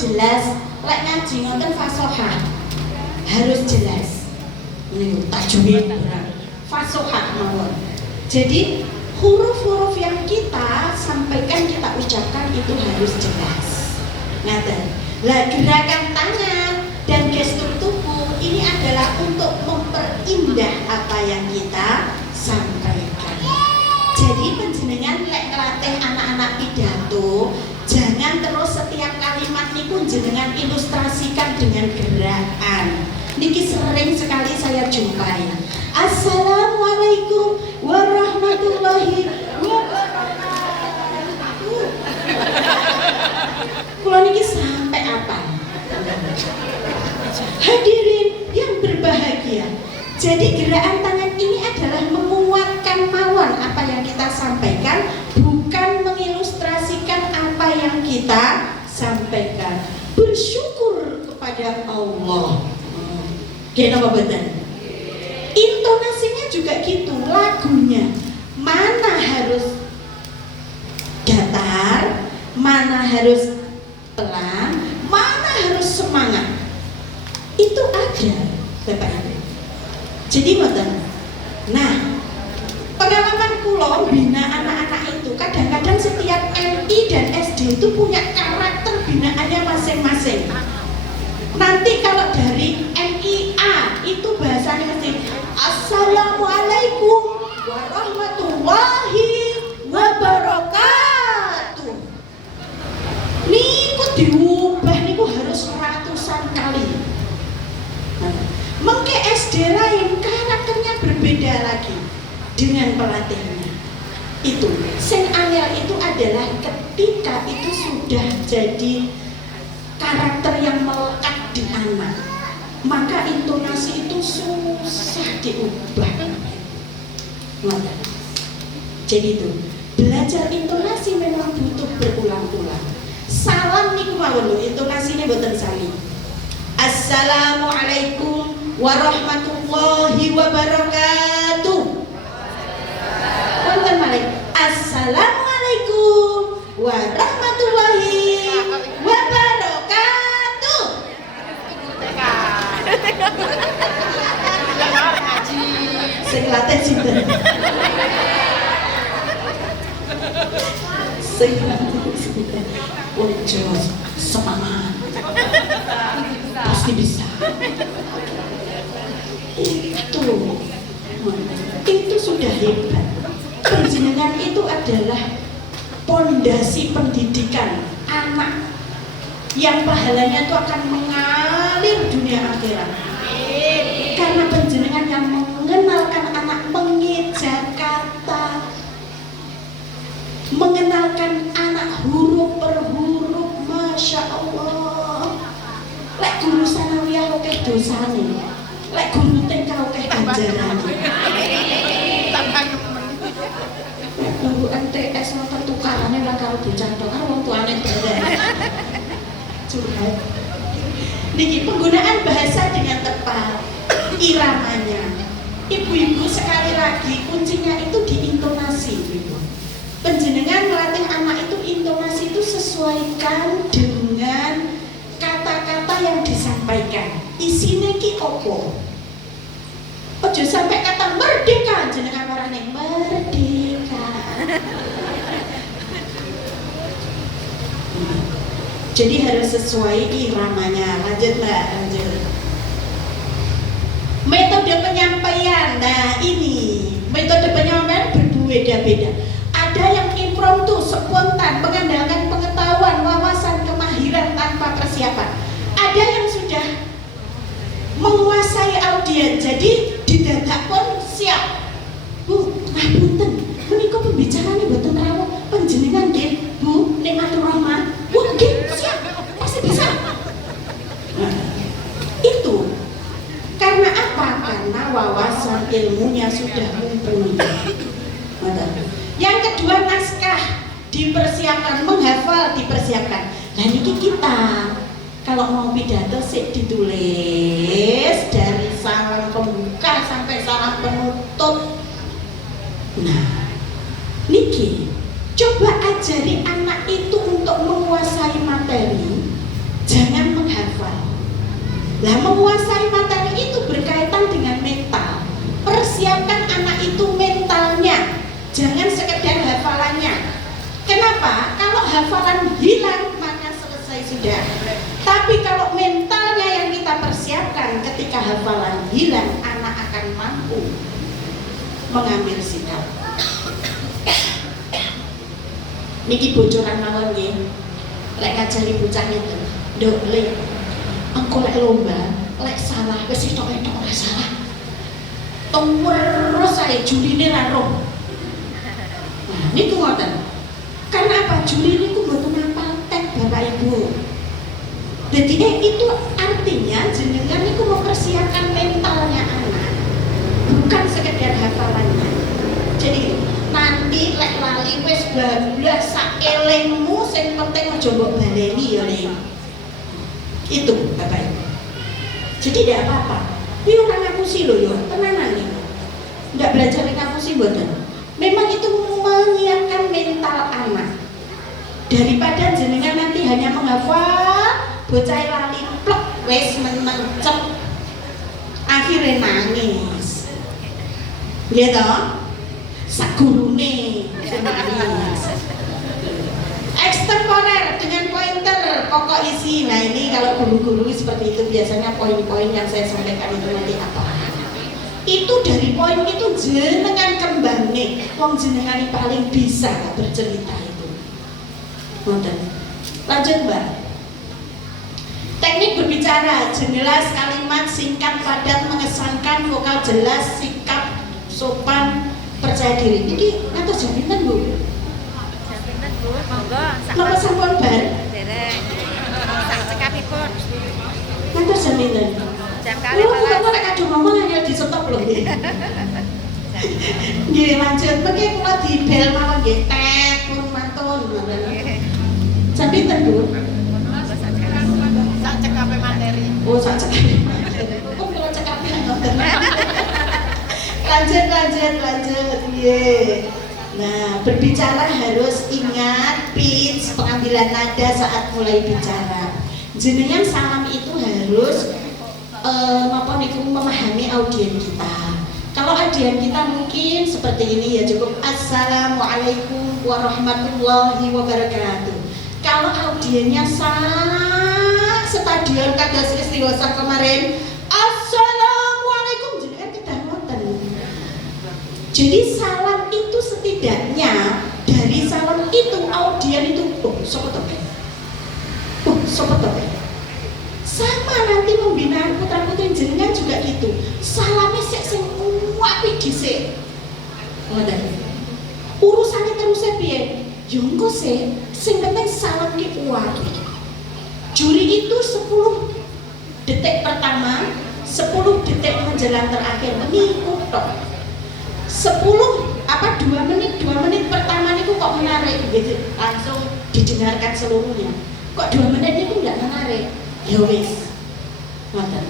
jelas. Lek ngaji ngoten fasohah harus jelas. Ini tajwid fasohah mawon. Jadi huruf-huruf yang kita sampaikan, kita ucapkan itu harus jelas. Ngaten. Lah gerakan tangan dan gestur tubuh ini adalah untuk memperindah apa yang kita sampaikan. Jadi panjenengan lek ngelatih anak-anak pidato, jangan terus setiap kalimat niku jenengan ilustrasikan dengan gerakan. Niki sering sekali saya jumpai. Assalamualaikum warahmatullahi wabarakatuh. Kula niki sampai apa? Hadirin yang berbahagia. Jadi gerakan tangan ini adalah menguatkan mawon apa yang kita sampaikan, bukan mengilustrasikan apa yang kita sampaikan. Bersyukur kepada Allah. Kenapa betul? Intonasinya juga gitu, lagunya mana harus datar, mana harus pelan, mana harus semangat. Itu ada, Bapak Ibu. Jadi betul. Nah, pengalaman kula bina anak-anak itu kadang-kadang setiap MI dan SD itu punya karakter binaannya masing-masing. Nanti kalau dari MIA itu bahasanya mesti Assalamualaikum warahmatullahi wabarakatuh. Niku diubah niku harus ratusan kali. Mengke SD lain karakternya berbeda lagi dengan pelatihnya. Itu sing angel itu adalah ketika itu sudah jadi karakter yang melekat di anak, maka intonasi itu susah diubah. Jadi itu belajar intonasi memang butuh berulang-ulang. Salam niku mawon lho, intonasinya boten sami. Assalamualaikum warahmatullahi wabarakatuh. Wonten malih. Assalamualaikum warahmatullahi wabarakatuh. Sing latih sinten? Sing latih sinten? Ojo semangat. Pasti bisa. Itu sudah hebat. Panjenengan itu adalah pondasi pendidikan anak yang pahalanya itu akan mengalir dunia akhirat. Karena panjenengan yang mengenalkan anak mengeja kata, mengenalkan anak huruf per huruf, masya Allah. Lek guru sanawiyah akeh dosane, lek guru TK akeh ganjarane. Guru MTS nonton tukarane ora karo bocah tok, karo wong tuane bareng. Curhat. Niki penggunaan bahasa dengan tepat, iramanya. Ibu-ibu sekali lagi kuncinya itu di intonasi, Ibu. Panjenengan melatih anak itu intonasi itu sesuaikan dengan kata-kata yang disampaikan. Isine ki opo? Ojo sampai kata merdeka jenengan marane merdeka. Jadi harus sesuai iramanya. Lanjut Mbak, lanjut. Metode penyampaian. Nah ini metode penyampaian berbeda-beda. Ada yang impromptu, spontan, mengandalkan pengetahuan, wawasan, kemahiran tanpa persiapan. Ada yang sudah menguasai audiens, jadi didadak pun siap. Bu, ngapunten, menika pembicarane mboten rawuh, panjenengan nggih, Bu, ning matur rahmat. Bu, nggih, siap. Pasti bisa. Nah, itu karena apa? Karena wawasan ilmunya sudah mumpuni. Yang kedua, naskah dipersiapkan, menghafal dipersiapkan. Nah niki kita kalau mau pidato sih ditulis dari salam pembuka sampai salam penutup. Nah niki coba ajari anak itu untuk menguasai materi. Lah menguasai materi itu berkaitan dengan mental. Persiapkan anak itu mentalnya, jangan sekedar hafalannya. Kenapa? Kalau hafalan hilang maka selesai sudah. Tapi kalau mentalnya yang kita persiapkan, ketika hafalan hilang anak akan mampu mengambil sikap. Niki bocoran mawon nggih. Lek ngajari bocah itu, nduk le. Engko lek lomba, lek salah wis tok-tok ora salah. Terus saya jurine ra roh. Nah, niku ngoten. Karena apa? Juri niku mboten hafal tek Bapak Ibu. Jadi itu artinya jenengan niku mempersiapkan mentalnya anak, bukan sekedar hafalannya. Jadi nanti lek lali wis bablas sak elingmu sing penting aja mbok baleni ya Le. Itu Bapak Ibu. Jadi tidak apa-apa. Kuwi ora ngapusi lho ya, tenanan niku. Enggak belajar ngapusi mboten. Memang itu menyiapkan mental anak. Daripada jenengan nanti hanya menghafal bocah lali plek wis menencep akhirnya nangis. Nggih to? Sak gurune nangis. Ekstemporer dengan pointer pokok isi. Nah ini kalau guru-guru seperti itu biasanya poin-poin yang saya sampaikan itu nanti apa? Itu dari poin itu jenengan kembangnya, wong jenengan paling bisa bercerita itu. Ngoten. Lanjut Mbak. Teknik berbicara jelas, kalimat singkat, padat, mengesankan, vokal jelas, sikap sopan, percaya diri. Ini ngatur jaminan Bu. Jaminan Bu, monggo. Napa sampun bar? Dereng. Sak cekapipun. Ngatur jaminan. Jam kali Kalau kita nek kadung ngomong hanya di stop lho nggih. Nggih lanjut, mengki kula di bel mawon nggih tet pun mantun ngoten. Jam pinten Bu? Sak cekape materi. Oh sak cekape. Kok kula cekape ngoten. Lanjut nggih. Nah, berbicara harus ingat pitch, pengambilan nada saat mulai bicara. Jenengan salam itu harus memahami audien kita. Kalau audien kita mungkin seperti ini ya cukup Assalamualaikum warahmatullahi wabarakatuh. Kalau audiennya stadion kados istighosah kemarin Assalamualaikum jenengan kedah ngoten. Jadi salam itu setidaknya dari salam itu audien itu sapa to? Sapa to? Sama nanti membina putra-putri jenengan juga gitu. Salame sik sing apik dhisik. Ngoten. Urusane terus piye? Yo engko sing penting salam ki kuat. Juri itu 10 detik pertama, 10 detik menjelang terakhir meniku tok. 2 menit pertama niku kok menarik gitu. Langsung didengarkan seluruhnya. Kok 2 menit niku enggak menarik. Ya wis. Ngoten.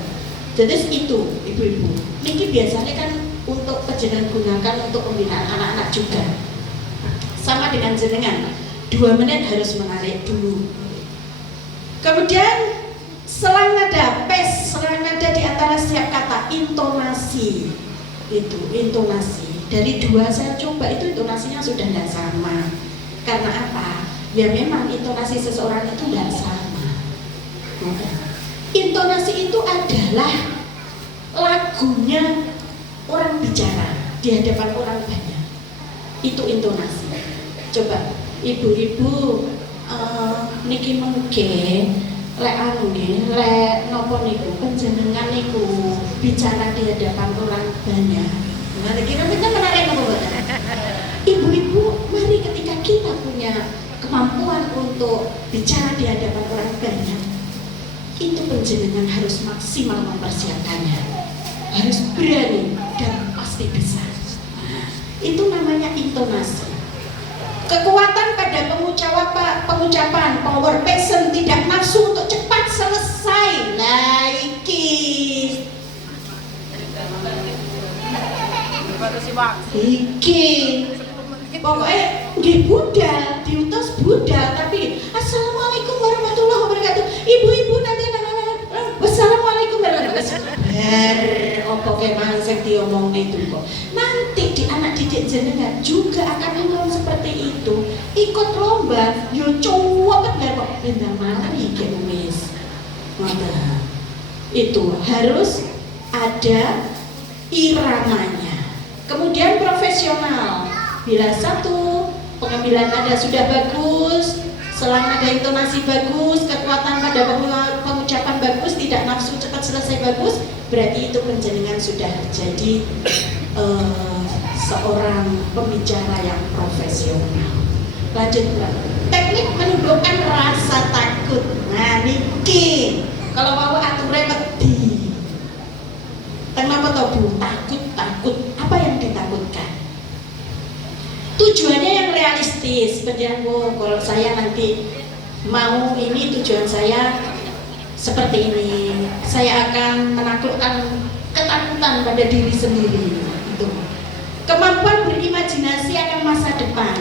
Jadi itu ibu-ibu. Niki biasanya kan untuk jenengan gunakan untuk pembinaan anak-anak juga. Sama dengan jenengan. 2 menit harus menarik dulu. Kemudian selang nada di antara setiap kata, intonasi. Itu intonasi. Dari 2 saya coba itu intonasinya sudah tidak sama. Karena apa? Ya memang intonasi seseorang itu tidak sama. Intonasi itu adalah lagunya orang bicara di hadapan orang banyak. Itu intonasi. Coba ibu-ibu niki mungkin lek anu nggih, lek napa niku panjenengan niku bicara di hadapan orang banyak. Nah, kira-kira menarik apa mboten? Ibu-ibu, mari ketika kita punya kemampuan untuk bicara di hadapan orang banyak, itu penjenengan harus maksimal mempersiapkannya, harus berani dan pasti bisa. Nah, itu namanya intonasi. Kekuatan pada pengucapan, power passion, tidak nafsu untuk cepat selesai. Iki pokoknya nggih budal, diutus budal tapi Assalamualaikum warahmatullahi wabarakatuh. Ibu-ibu nanti wassalamualaikum kemang sing diomong itu kok. Nanti di anak didik jenengan juga akan ngomong seperti itu. Ikut lomba, yo cuwet lah kok bendang mari ke wis. Maka itu harus ada iramanya. Kemudian profesional. Bila satu pengambilan nada sudah bagus, selang nada intonasi bagus, kekuatan pada pengucapan bagus, tidak nafsu cepat selesai bagus, berarti itu penjenengan sudah jadi seorang pembicara yang profesional. Lanjut, teknik menundukkan rasa takut. Nah niki kalau mau aturan wedi. Kenapa toh Bu? Takut. Apa yang ditakutkan? Tujuannya yang realistis. Penjelasan kalau saya nanti mau ini tujuan saya seperti ini. Saya akan menaklukkan ketakutan pada diri sendiri. Itu. Kemampuan berimajinasi akan masa depan.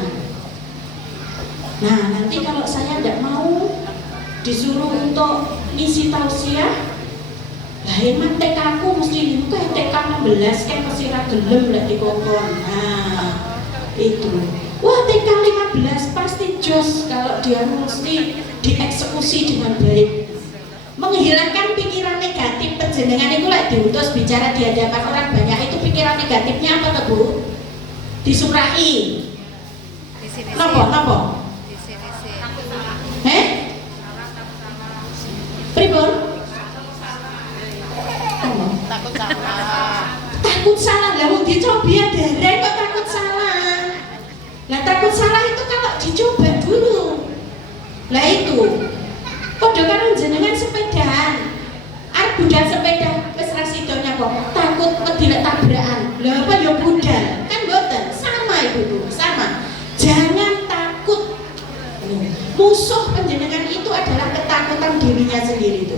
Nah nanti kalau saya tidak mau disuruh untuk ngisi tausiah, lah emang TK aku mesti buka TK 16 kan mesti ra gelem lek dikongkon. Nah, itu. Wah, TK 15 pasti jos kalau dia mesti dieksekusi dengan baik. Menghilangkan pikiran negatif penjenengan itu lek diutus bicara di hadapan orang banyak itu pikiran negatifnya apa tuh Bu? Disurai. Napa? Pripun? Takut salah. Takut salah lah, mau dicoba derek kok takut salah. Nah takut salah itu kalau dicoba dulu. Lah itu. Padha karo jenengan sepedaan. Arep budal sepeda wis ra sidonya kok. Takut kedilek tabrakan. Lah apa ya budal? Kan mboten. Sama Ibu, sama. Jangan takut. Musuh penjenengan itu adalah ketakutan dirinya sendiri itu.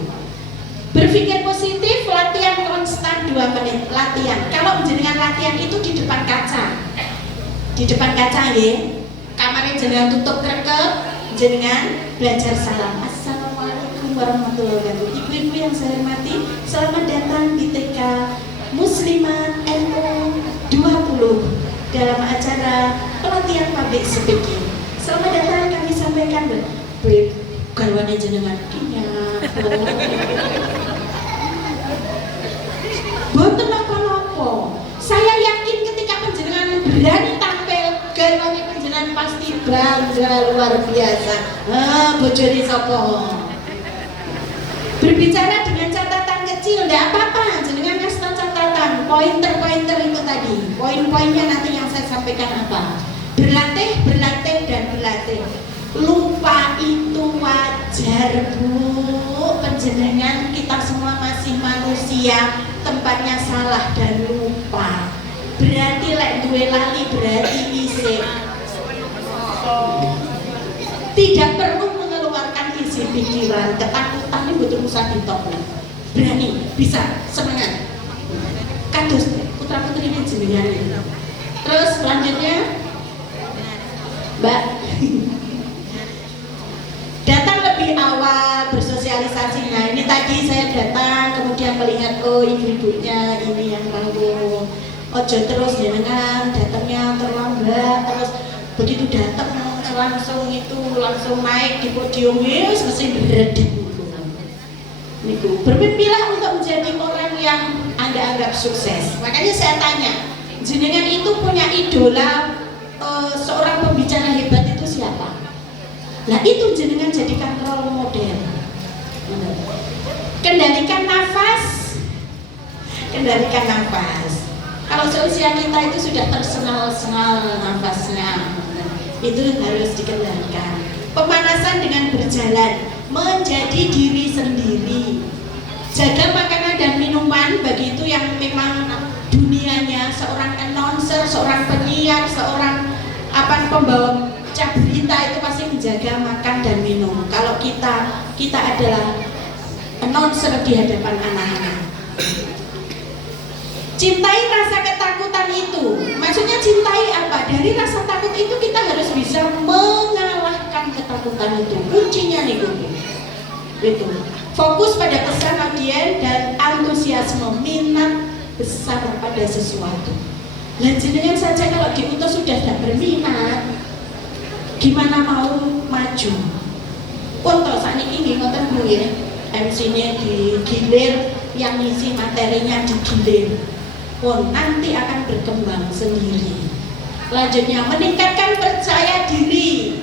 Berpikir positif, latihan konstan 2 menit. Latihan. Kalau jenengan latihan itu di depan kaca. Di depan kaca ya. Kamarnya jenengan tutup kerek, jenengan belajar salam. Assalamualaikum warahmatullahi wabarakatuh. Ibu-ibu yang saya hormati, selamat datang di TK Muslimat NU 20 dalam acara pelatihan public speaking. Selamat datang, kami sampaikan garwane jenengan boten napa-napa. Saya yakin ketika panjenengan berani tampil garwane panjenengan pasti bangga luar biasa. Bojone sapa? Berbicara dengan catatan kecil enggak apa-apa, jenengan kasih catatan, pointer-pointer itu tadi. Poin-poinnya nanti yang saya sampaikan apa? Berlatih, dan berlatih. Lupa itu wajar Bu, penjenengan kita semua masih manusia, tempatnya salah dan lupa. Berarti lek duwe lali berarti isih. Tidak perlu mengeluarkan isi pikiran, ketakutan ini betul usah ditop. Berani, bisa, semangat. Kados putra putri ini jenengan. Terus selanjutnya Mbak datang lebih awal bersosialisasi. Nah ini tadi saya datang kemudian melihat oh ibu-ibunya ini yang rangkul. Ojo terus jenengan datangnya terlambat, terus begitu datang langsung naik di podium wis mesti beredit. Niku bermimpilah untuk menjadi orang yang Anda anggap sukses. Makanya saya tanya, jenengan itu punya idola seorang pembicara hebat itu siapa? Nah itu jenengan jadikan role model. Kendalikan nafas. Kalau seusia kita itu sudah tersengal-sengal nafasnya, itu harus dikendalikan. Pemanasan dengan berjalan, menjadi diri sendiri. Jaga makanan dan minuman bagi itu yang memang dunianya seorang announcer, seorang penyiar, seorang pembawa berita itu pasti menjaga makan dan minum. Kalau kita adalah announcer di hadapan anak-anak. Cintai rasa ketakutan itu. Maksudnya cintai apa? Dari rasa takut itu kita harus bisa mengalahkan ketakutan itu. Kuncinya nih itu. Fokus pada pesan audiens dan antusiasme, minat besar pada sesuatu. Lah jenengan saja kalau diutus sudah tidak berminat, gimana mau maju? Untuk saat ini ngoten Bu ya, MC-nya digilir, yang ngisi materinya digilir. Nanti akan berkembang sendiri. Lanjutnya meningkatkan percaya diri.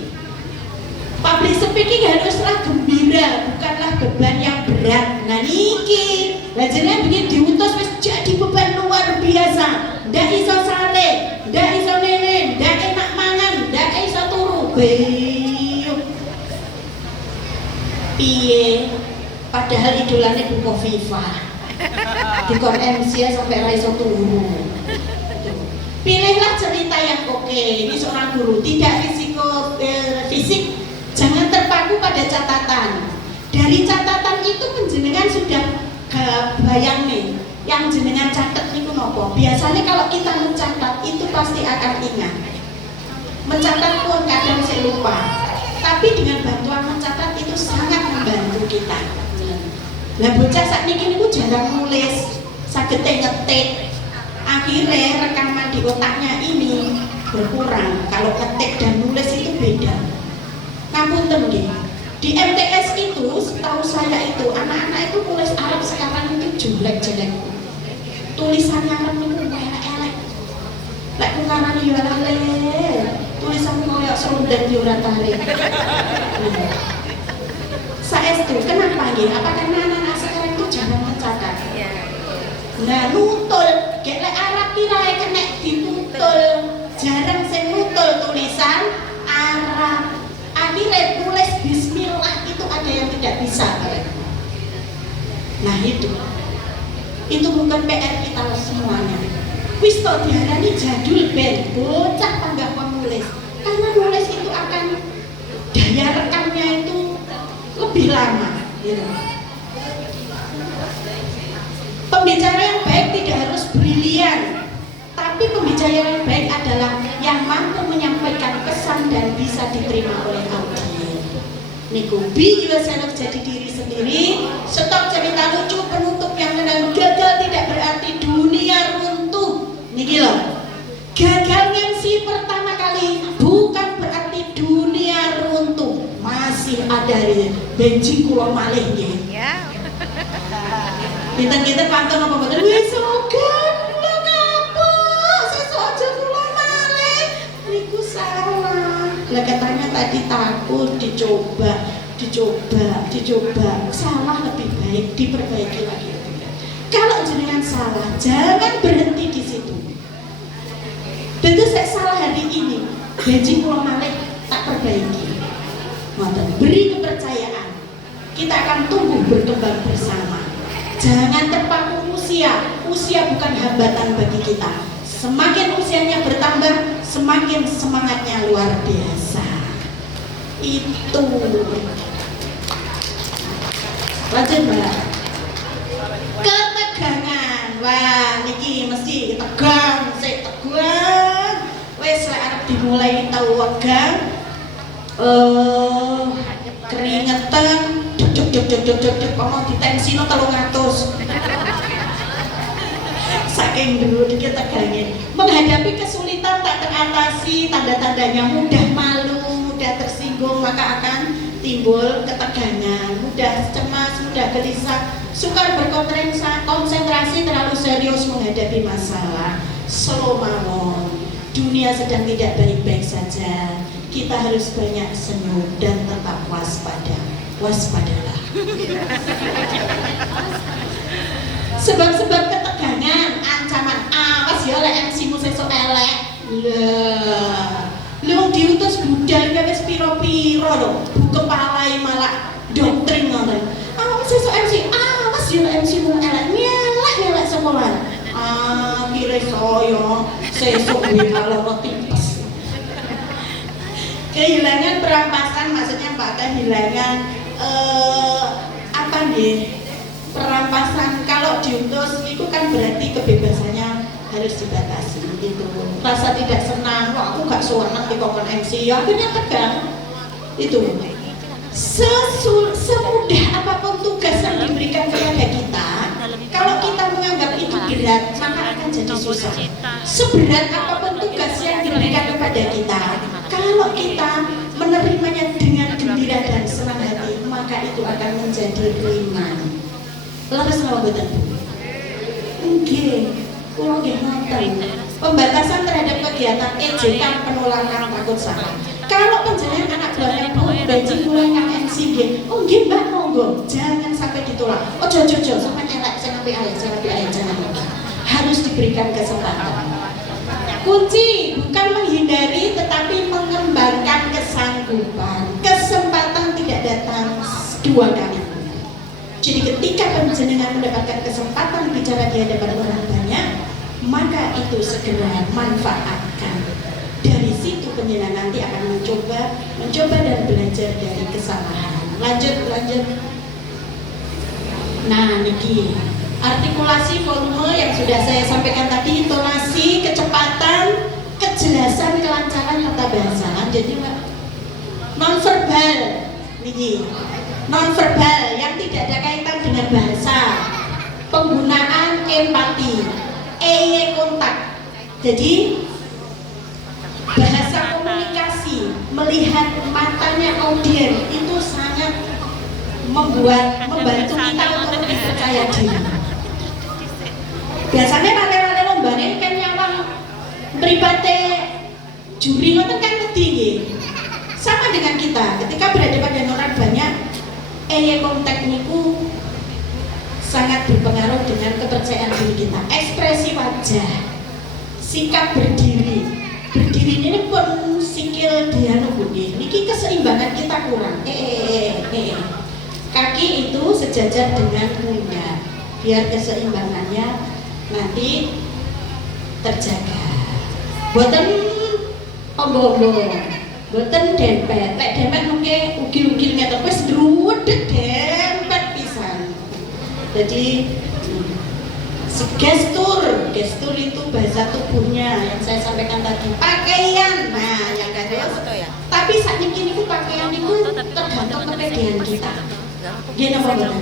Public speaking haruslah gembira, bukanlah beban yang berat. Nah niki, lanjutnya begini diutus wis jadi beban luar biasa. Ndak iso sale, ndak iso nene, ndak enak mangan, ndak iso turu. Beyuk. Piye? Padahal idolane Bu Kofifa. Dikon MC sampai ra iso turu. Pilihlah cerita yang oke. Ini seorang guru, tidak risiko fisik. Jangan terpaku pada catatan. Dari catatan itu menjenengan sudah kebayang nih. Yang jenengan catat itu nopo. Biasanya kalau kita mencatat itu pasti akan ingat. Mencatat pun kadang saya lupa. Tapi dengan bantuan mencatat itu sangat membantu kita. Lah bocah saat ini jarang nulis, saged ngetik. Akhirnya rekaman di otaknya ini berkurang. Kalau ngetik dan nulis itu beda. Ngapunten nggih. Di MTS itu, setahu saya itu anak-anak itu nulis Arab sekarang itu jelek-jelek. Tulisannya Arab itu elek-elek. Lek kungarane yo elek. Tulisan koyo sondan yo ora tarik. Saestu, kenapa nggih? Apa karena anak-anak sekarang itu jarang mencatat? Nah, nutul, gek lek Arab ki rae kena ditutul. Jarang sing nutul tulisan Arab. Akhirnya tulis bismillah itu ada yang tidak bisa. Nah, itu bukan PR kita semuanya. Wis to diarani jadul ben bocah panggah penulis. Karena nulis itu akan daya rekamnya itu lebih lama, gitu. Pembicara yang baik tidak harus brilian, tapi pembicara yang baik adalah yang mampu menyampaikan pesan dan bisa diterima oleh audiens. Niku be yourself, jadi diri sendiri. Stop cerita lucu penutup yang menang. Gagal tidak berarti dunia runtuh. Niki loh. Gagal MC pertama kali bukan berarti dunia runtuh. Masih ada benci kula malih nggih. Ya. Kita pantun apa mboten? Wis ogan lho kapok, sesuk aja kula malih. Niku salah. Lah katanya tadi takut dicoba. Salah lebih baik diperbaiki lagi. Kalau jenengan salah, jangan berhenti di situ. Tentu saya salah hari ini, benci kula malih tak perbaiki. Beri kepercayaan, kita akan tumbuh berkembang bersama. Jangan terpaku usia bukan hambatan bagi kita. Semakin usianya bertambah, semakin semangatnya luar biasa. Itu. Lanjut Mbak. Ketegangan. Wah, niki mesti tegang, Wes lek arep dimulai tau wegang. Keringetan, jog ono ditensino 300. Saking dulu ketegangin. Menghadapi kesulitan tak teratasi, tanda-tandanya mudah malu, mudah tersinggung, maka akan timbul ketegangan, mudah cemas, mudah gelisah, sukar berkonsentrasi, terlalu serius menghadapi masalah. Slow mawon. Dunia sedang tidak baik-baik saja. Kita harus banyak senyum dan tetap waspada. Waspadalah. Sebab-sebab ketegangan, ancaman, awas ya oleh MC-mu sesuk elek. Lah, lu diutus budalnya wis piro-piro lho, bu kepalai malah doktrin ngoten. Awas sesuk MC, awas ya oleh MC-mu elek, nyelek sekolah. Kira saya sesuk kuwi kalau tipes. Kehilangan perampasan, maksudnya Pak, kehilangan apa nih? Perampasan. Kalau diutus itu kan berarti kebebasannya harus dibatasi gitu. Rasa tidak senang, wah aku gak senang di kokon MC, ya akhirnya tegang. Itu semudah apapun tugas yang diberikan kepada kita, kalau kita menganggap itu berat, maka jadi susah. Seberat apapun tugas yang diberikan kepada kita, kalau kita menerimanya dengan gembira dan senang hati, maka itu akan menjadi ringan. Leres napa mboten? Nggih, kula nggih ngoten. Pembatasan terhadap kegiatan ejekan, penolakan, takut salah. Kalau penjenengan anak buahnya Bu Benci mulai KMC nggih, oh nggih Mbak monggo, jangan sampai ditolak. Ojo sampai elek jangan jangan. Harus diberikan kesempatan. Kunci bukan menghindari tetapi mengembangkan kesanggupan. Kesempatan tidak datang dua kali. Jadi ketika penjenengan mendapatkan kesempatan bicara di hadapan orang banyak, maka itu segera manfaatkan. Dari situ penjenengan nanti akan mencoba dan belajar dari kesalahan. Lanjut. Nah, niki artikulasi volume yang sudah saya sampaikan tadi, intonasi, kecepatan, kejelasan, kelancaran tata bahasa. Jadi nonverbal niki. Nonverbal yang tidak ada kaitan dengan bahasa. Penggunaan empati, eye kontak. Jadi bahasa komunikasi, melihat matanya audien itu sangat membantu kita untuk lebih percaya diri. Biasanya rale-rale lombane kan nyawang mripate juri ngoten kan wedi. Sama dengan kita, ketika berhadapan dengan orang banyak, eye kontak niku sangat berpengaruh dengan kepercayaan diri kita. Ekspresi wajah, sikap berdiri ini pun sikil dianu budi. Niki keseimbangan kita kurang. Kaki itu sejajar dengan pundak, biar keseimbangannya nanti terjaga. Boten ombo-ombo, boten dempet. Lek dempet mungkin ugil-ugil ngeten wis druwedeg dempet pisan. Jadi gestur itu bahasa tubuhnya yang saya sampaikan tadi. Pakaian, nah yang kata ya. Tapi saat ini pakaian itu tergantung kepedean kita. Gini apa benar?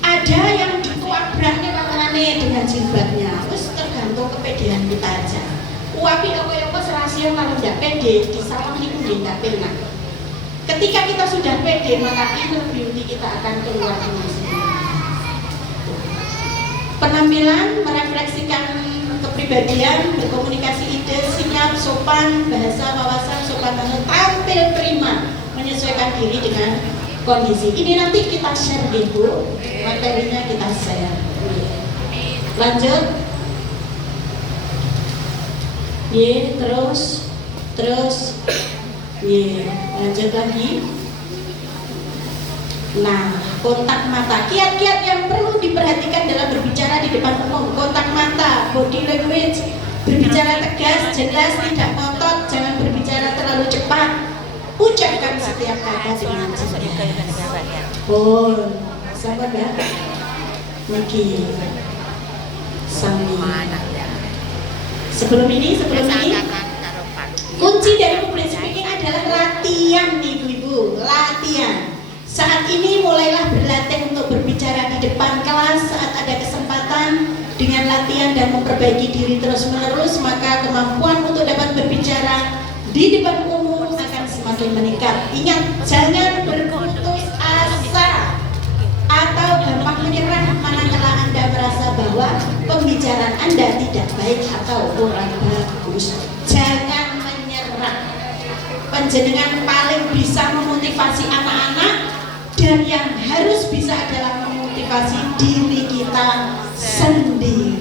Ada yang dituabraknya kalangannya dengan jilbabnya, terus tergantung kepedean kita aja. Uapi apa serasio kalau tidak pede di salon itu tidak pernah. Ketika kita sudah pede, maka inner beauty kita akan keluar dengan sendiri. Penampilan merefleksikan kepribadian, berkomunikasi ide, sinyap, sopan, bahasa, wawasan, sopan banget, tampil prima, menyesuaikan diri dengan kondisi. Ini nanti kita share Bu, materinya kita share. Lanjut. Terus. Lanjut lagi. Nah, kontak mata, kiat-kiat yang perlu diperhatikan dalam berbicara di depan umum. Kontak mata, body language, berbicara tegas, jelas, tidak ngotot, jangan berbicara terlalu cepat. Ucapkan setiap kata dengan jelas. Sabar ya. Niki. Sami. Sebelum ini, kunci dari public speaking adalah latihan nih ibu-ibu, latihan. Saat ini mulailah berlatih untuk berbicara di depan kelas saat ada kesempatan. Dengan latihan dan memperbaiki diri terus-menerus, maka kemampuan untuk dapat berbicara di depan umum akan semakin meningkat. Ingat, jangan berputus asa atau gampang menyerah manakala Anda merasa bahwa pembicaraan Anda tidak baik atau kurang bagus. Jangan menyerah. Panjenengan paling bisa memotivasi anak-anak. Dan yang harus bisa adalah memotivasi diri kita sendiri.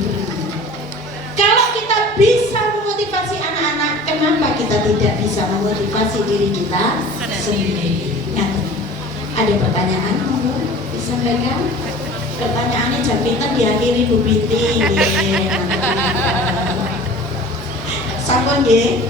Kalau kita bisa memotivasi anak-anak, kenapa kita tidak bisa memotivasi diri kita sendiri? Ada pertanyaan? Disampaikan? Pertanyaannya jam pinten diakhiri Bu Binti. Sampun nggih.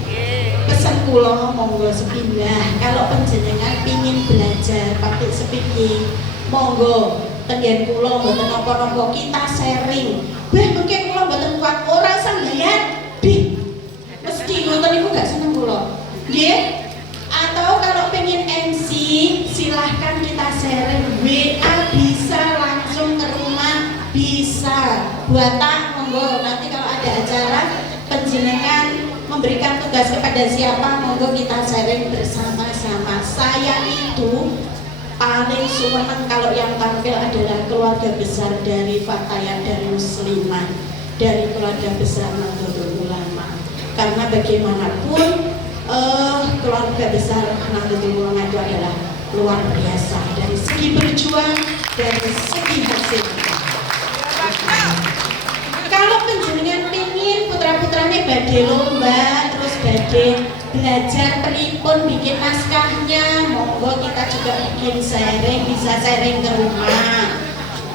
Pesan kula monggo sepindah. Kalau panjenengan pingin belajar pakai speaking, monggo tenggen kula mboten napa-napa, kita sharing. Mungkin kula mboten kuat ora sampeyan. Mesti ngoten niku gak seneng kula. Nggih? Atau kalau pengen MC, silahkan kita sharing. WA bisa langsung ke rumah, bisa. Buat tak monggo nanti kalau ada ada acara penjenengan memberikan tugas kepada siapa, monggo kita sharing bersama-sama. Saya itu paling senang kalau yang tampil adalah keluarga besar dari Fatayat dari Muslimat, dari keluarga besar Nahdlatul Ulama. Karena bagaimanapun keluarga besar Nahdlatul Ulama itu adalah luar biasa dari segi berjuang, dari segi hasil. Kalau penjenengan pingin putra-putranya badhe lomba, terus badhe belajar pripun bikin naskahnya, monggo kita juga bikin sharing, bisa sharing ke rumah.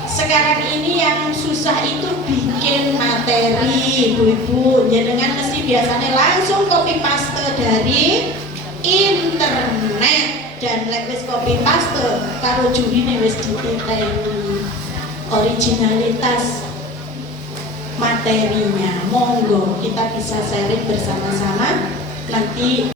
Sekarang ini yang susah itu bikin materi, ibu-ibu. Jenengan mesti biasanya langsung copy paste dari internet, dan wis copy paste karo jurine wis dititeni originalitas materinya. Monggo kita bisa sharing bersama-sama nanti.